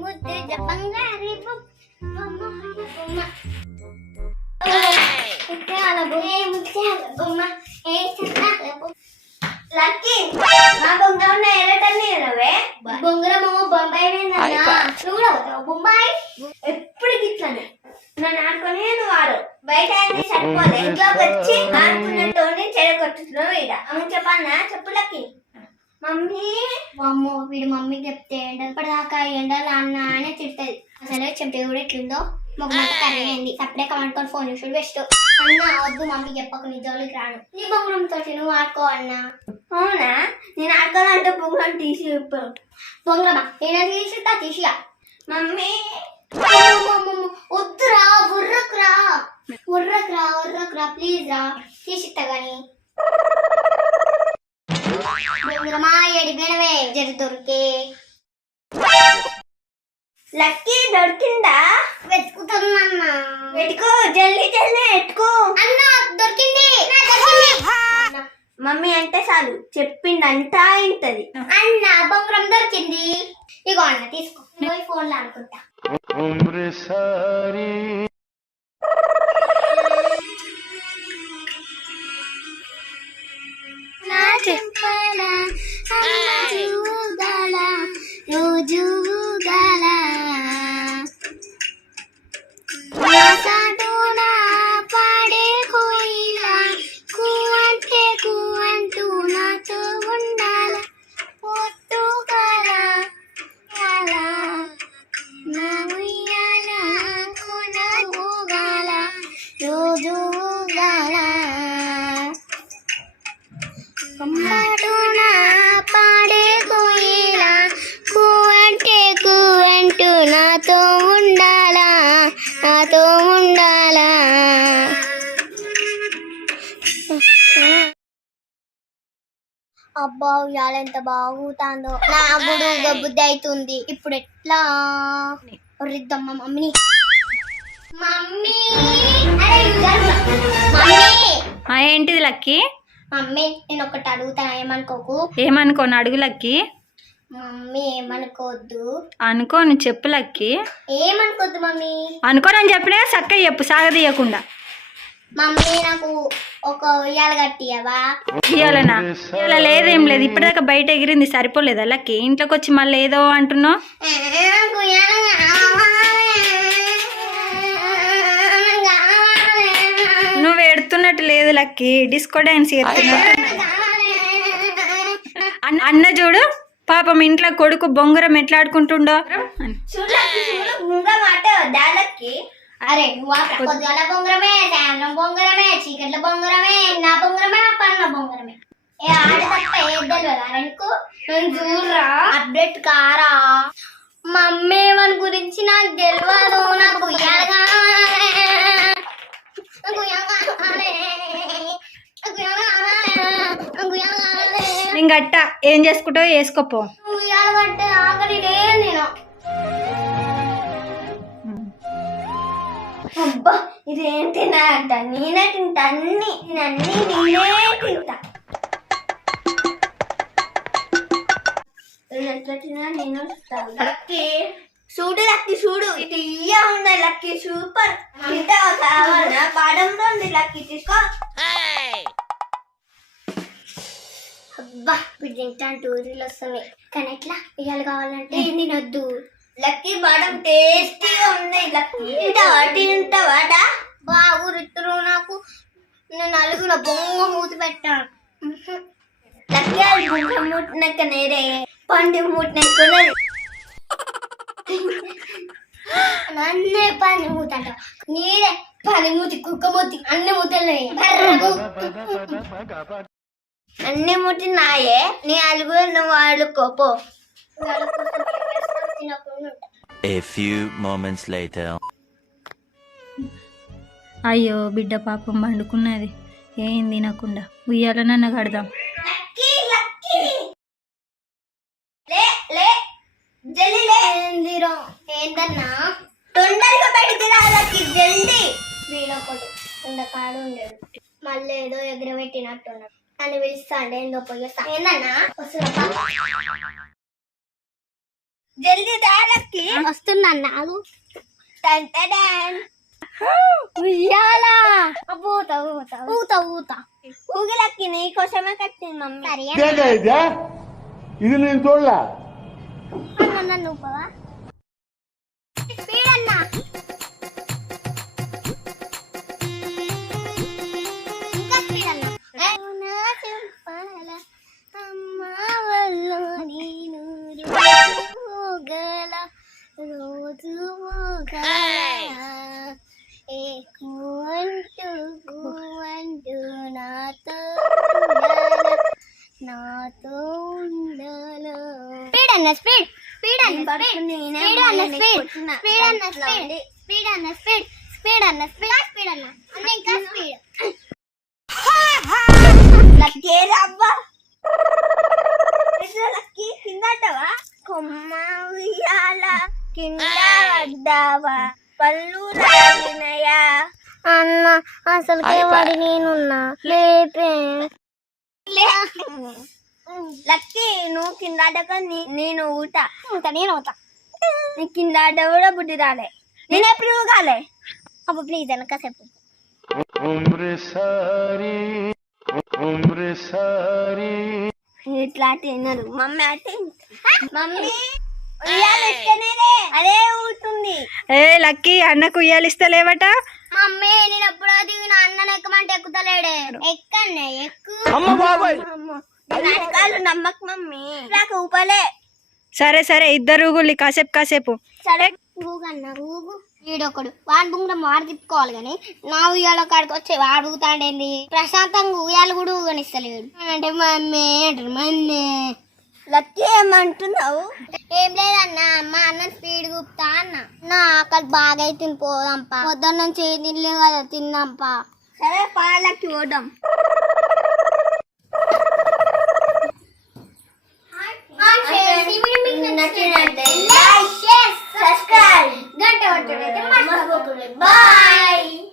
బంగారి బొమ్మ బొమ్మ. ముత్యాల బొమ్మ ఏ ముత్యాల బొమ్మ ఏ చిన్నాల బొమ్మ. లక్కీ మా బొంగరం బొంబాయి బొంబాయి ఎప్పుడు గిట్లనే. నన్ను ఆడుకొని నువ్వు ఆడు. బయట అయింది సరిపోలే. ఇంట్లోకి వచ్చి ఆడుకున్నట్టు చెడగొట్టుతున్నావు ఇడ అమ్మ చెప్పన్నా? చెప్పు లక్కీ. మమ్మీ. అమ్మో వీడు మమ్మీ చెప్తే ఇప్పటిదాకా ఎండలు అన్న అనే తిడుతుంది. అసలు చెప్తే కూడా ఎట్లుందో మొక్క కర్రీ అయింది. అప్పుడే కమంటుకొని ఫోన్ చూసి బెస్ట్ అన్న వద్దు మమ్మీ చెప్పకు నీ జోలికి రాను. నీ బొంగరం తోటి నువ్వు ఆడుకో అన్న. అవునా? నేను ఆడుకోవాలంటే బొంగరం తీసి బొంగరమా నేను తీసిస్తా తీసియా. మమ్మీ. వద్దురా ఉర్రకురా ఉర్రకురా ఉర్రకురా ప్లీజ్ రా తీసిస్తా గాని. బొంగరమా ఎడిపోయినవే జరి దొరికే లక్కీ దొరికిందా వెతుకుతున్నా వెతుకో జల్దీ జల్దీ వెతుకో అన్న దొరికింది మమ్మీ అంటే చాలు చెప్పింది అంతా ఇంటది అన్న బొంగరం దొరికింది ఇగో అన్న తీసుకో నువ్వు ఫోన్లో అనుకుంటా Okay. Bye. కమ్మటున పాడే కోయిల? కు అంటే కు అంటూ నాతో ఉండాలా? నాతో ఉండాలా? అబ్బా ఇవాళ ఎంత బాగుతాందో నా గుడు బుద్ధి అవుతుంది ఇప్పుడు ఎట్లా? రిద్దమ్మ మమ్మీని మమ్మీ. మమ్మీ ఏంటిది లక్కి? మమ్మీ నేను ఒకటి అడుగుతా ఏమనుకోకు? ఏమనుకోను అడుగు లక్కి. మమ్మీ ఏమనుకోవద్దు అనుకో నువ్వు చెప్పు లక్కి. ఏమనుకోవద్దు మమ్మీ? అనుకోనని చెప్పినా చక్కగా చెప్పు సాగదీయకుండా. మమ్మీ నాకు ఒక ఉయ్యాల కట్టియవా? ఇయ్యాలనా ఇవాళ లేదేం లేదు ఇప్పటిదాకా బయట ఎగిరింది సరిపోలేదా లక్కి? ఇంట్లోకి వచ్చి మళ్ళీ ఏదో అంటున్నావు? నాకు ఉయ్యాల కావాలి. కావాలి. నువ్వు ఎడుతున్నట్టు లేదు లక్కి. డిస్కో డాన్స్ చేస్తున్నట్టు. అన్న- అన్న చూడు పాపం ఇంట్లో కొడుకు బొంగరం ఎట్లా ఆడుకుంటుండో అరే నువ్వు ఆ పొద్దుగల బొంగరమే సాయంత్రం బొంగరమే చీకట్ల బొంగరమే నా బొంగరమే పన్న బొంగరమే. ఏ ఆడ తప్ప ఏద్దలు నీకు నేను చూడరా? అప్డేట్ కారా? మమ్మీ మన గురించి నాకు తెలియదు నాకు ఉయ్యాల కావాలి. నాకు ఉయ్యాల కావాలి. నాకు ఉయ్యాల కావాలి. నాకు ఉయ్యాల కావాలి. నేను గట్ట ఏం చేసుకుంటావు వేసుకోపో. అబ్బా ఇదేం తినాలంట? నేనే తింటా అన్ని నేను అన్ని నేనే తింటా. ఎట్లా తిన్నా? నేను లక్కీ చూడు లక్కీ చూడు. తీయ ఉన్నాయి లక్కీ సూపర్. తింటావా? కావాలన్నా పాడంలో ఉంది లక్కీ తీసుకో. అబ్బా ఇప్పుడు తింటాను టూరీలు వస్తున్నాయి కానీ ఎట్లా ఇవాళ కావాలంటే తినొద్దు లక్కీ బాదం టేస్టీగా ఉన్నాయి లక్కీ తింటావా తింటావాడా బాగు రిత్తులు నాకు నేను నలుగురు బొంగ మూతి పెట్టాను లక్కీ అది బొంగ మూటినాక నేరే పంది మూటినాక నన్నే పని మూత అంట నీరే పని మూతి కుక్క మూతి అన్ని మూతలు అన్ని ముట్టి నాయే నీ అలుగురు నువ్వు అలుకోపో A few moments later. అయ్యో బిడ్డ పాపం పండుకున్నది. ఏం తినకుండా ఉయ్యాలనన్న కడదాం. Lucky Lucky. లే లే. జల్దీ లే. ఏందిరో ఏందన్నా? తొందరగా జల్దీ. వీడొకడు. ఉండకాడు ఉండేది. మళ్ళీ ఏదో ఎగరబెట్టినట్టున్నాడు. అని పిలుస్తాండే ఏందో పోయి వస్తా. ఏందన్నా? వస్తున్నా జల్దీ దారక్కి వస్తున్నా నాగు ఉయ్యాలా? ఊత ఊత ఊత. ఊత ఊగిలక్కి నీ కోసమే కట్టింది మమ్మీ. ఇది? నేను చూడలా. అన్న నన్ను రోజు ఊగల ఎక్కువంటూ గువంటూ నాతో ఉండాల, నాతో ఉండాల స్పీడ్ అన్న స్పీడ్ స్పీడ్ అన్న స్పీడ్ స్పీడ్ అన్న స్పీడ్ స్పీడ్ అన్న స్పీడ్ స్పీడ్ అన్న స్పీడ్ స్పీడ్ అన్న స్పీడ్ స్పీడ్ అన్న అన్న ఇంకా స్పీడ్ లక్కి నువ్వు కింద నేను ఊట ఇంకా నేను అవుతా నీ కింద కూడా బుడ్డి రాలే. నేను ఎప్పుడు కాలే అప్పుడు ప్లీజ్ వెనక చెప్పు. ఇట్లా తిన్నారు మమ్మీ అంటే మమ్మీ అదే ఊతుంది ఏ లక్కీ అన్నకు ఉయ్యాలిస్తలేవట? ఎక్కమంటే ఎక్కుతలేడే. ఎక్కనే ఎక్కు. నాటకాలు నమ్మక మమ్మీ. నాకు ఊపలే. సరే సరే ఇద్దరు ఊగులి కాసేపు కాసేపు. సరే ఊగన్న ఊగు. వీడొకడు వాడి బుంగ మారు తిప్పుకోవాలి కానీ నా ఉయ్యాల కాడికి వచ్చి వాడు ఊగుతాడేంది? ప్రశాంతంగా ఉయ్యాలు కూడా ఊగనిస్తలేడు. అంటే మమ్మీ అంటారు మమ్మీ. లక్కీ ఏమంటున్నావు? ఏం లేదన్న మా అన్న స్పీడ్ గుప్తా అన్న. నా ఆకలి బాగా అయితే పోదాంపా. పొద్దున్న నుంచి ఏం తినలేవు కదా తిందాంపా. సరే పాలకి చూడడం నచ్చినట్లయితే లైక్ షేర్ సబ్స్క్రైబ్ గంట కొట్టడం మర్చిపోకండి బై